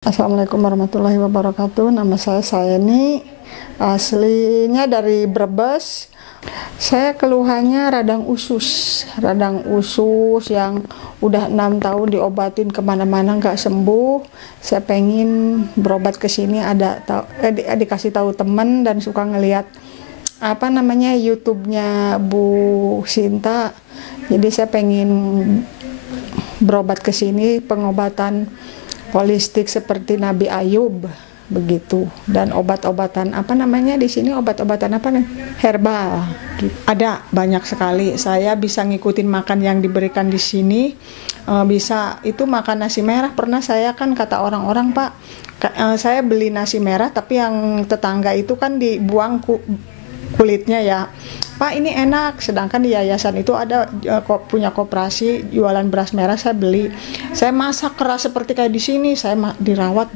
Assalamualaikum warahmatullahi wabarakatuh. Nama saya Sayeni, aslinya dari Brebes. Saya keluhannya radang usus yang udah 6 tahun diobatin kemana-mana nggak sembuh. Saya pengen berobat ke sini, dikasih tahu temen dan suka ngelihat YouTube-nya Bu Sinta. Jadi saya pengen berobat ke sini, pengobatan holistik seperti Nabi Ayub begitu, dan obat-obatan di sini, obat-obatan herbal gitu. Ada banyak sekali. Saya bisa ngikutin makan yang diberikan di sini. Bisa itu makan nasi merah. Pernah saya kan kata orang-orang, Pak, saya beli nasi merah tapi yang tetangga itu kan dibuang kulitnya ya, Pak, ini enak. Sedangkan di yayasan itu ada punya koperasi jualan beras merah. Saya beli, saya masak keras seperti kayak di sini. Saya dirawat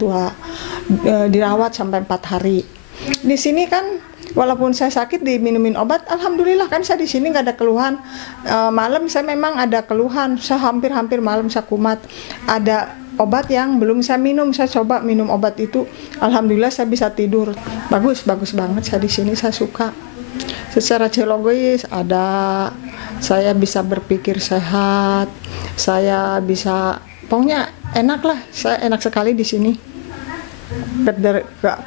sampai 4 hari. Di sini kan walaupun saya sakit diminumin obat, alhamdulillah kan saya di sini nggak ada keluhan. Malam saya memang ada keluhan, saya hampir malam saya kumat. Ada obat yang belum saya minum, saya coba minum obat itu, alhamdulillah saya bisa tidur. Bagus banget saya di sini, saya suka. Secara psikologis saya bisa berpikir sehat, saya bisa, pokoknya enak lah, saya enak sekali di sini.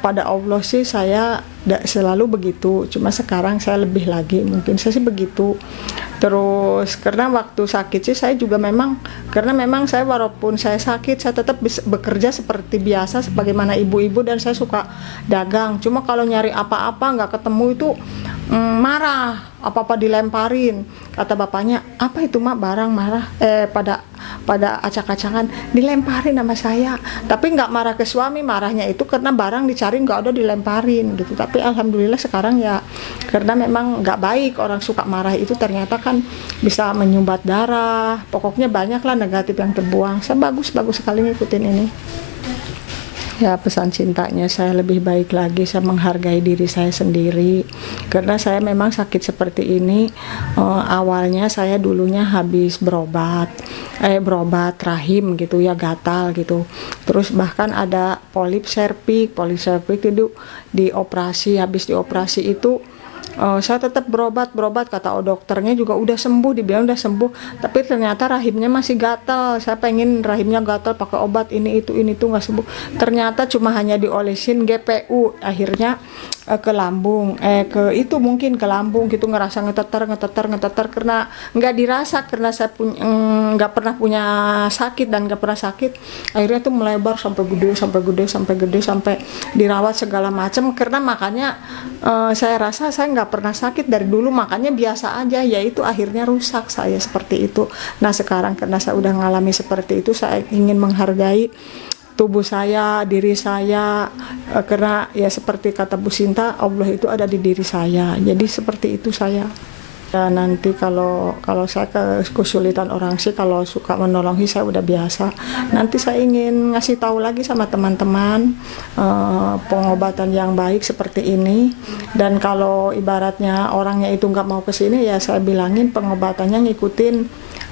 Pada Allah sih saya selalu begitu, cuma sekarang saya lebih lagi, mungkin saya sih begitu. Terus karena waktu sakit sih saya juga karena memang saya walaupun saya sakit saya tetap bekerja seperti biasa sebagaimana ibu-ibu, dan saya suka dagang. Cuma kalau nyari apa-apa nggak ketemu itu marah, apa-apa dilemparin. Kata bapaknya, apa itu mak barang marah, pada acak-acakan dilemparin sama saya. Tapi nggak marah ke suami, marahnya itu karena barang dicari nggak ada, dilemparin gitu. Tapi alhamdulillah sekarang ya, karena memang nggak baik orang suka marah itu, ternyata kan bisa menyumbat darah. Pokoknya banyak lah negatif yang terbuang. Saya bagus sekali ngikutin ini. Ya, pesan cintanya saya lebih baik lagi, saya menghargai diri saya sendiri. Karena saya memang sakit seperti ini, awalnya saya dulunya habis berobat rahim gitu ya, gatal gitu. Terus bahkan ada polip cervix itu dioperasi. Habis dioperasi itu saya tetap berobat, kata dokternya juga udah sembuh, dibilang udah sembuh, tapi ternyata rahimnya masih gatal. Saya pengen rahimnya gatal pakai obat ini itu nggak sembuh. Ternyata cuma hanya diolesin GPU, akhirnya ke lambung, mungkin ke lambung gitu, ngerasa ngeteter karena nggak dirasa, karena saya nggak pernah punya sakit dan nggak pernah sakit. Akhirnya tuh melebar sampai gede sampai dirawat segala macam. Karena makanya saya rasa saya nggak pernah sakit dari dulu, makanya biasa aja, yaitu akhirnya rusak saya seperti itu. Nah sekarang karena saya udah ngalami seperti itu, saya ingin menghargai tubuh saya, diri saya, karena ya seperti kata Bu Sinta, Allah itu ada di diri saya. Jadi seperti itu saya. Ya, nanti kalau saya kesulitan orang sih, kalau suka menolong sih saya udah biasa. Nanti saya ingin ngasih tahu lagi sama teman-teman pengobatan yang baik seperti ini. Dan kalau ibaratnya orangnya itu nggak mau kesini, ya saya bilangin pengobatannya ngikutin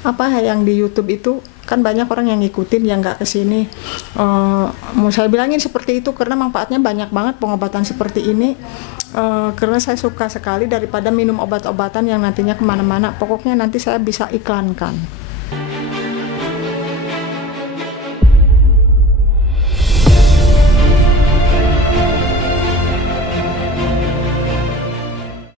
apa yang di YouTube itu. Kan banyak orang yang ngikutin yang nggak kesini. Mau saya bilangin seperti itu karena manfaatnya banyak banget pengobatan seperti ini. Karena saya suka sekali daripada minum obat-obatan yang nantinya kemana-mana. Pokoknya nanti saya bisa iklankan.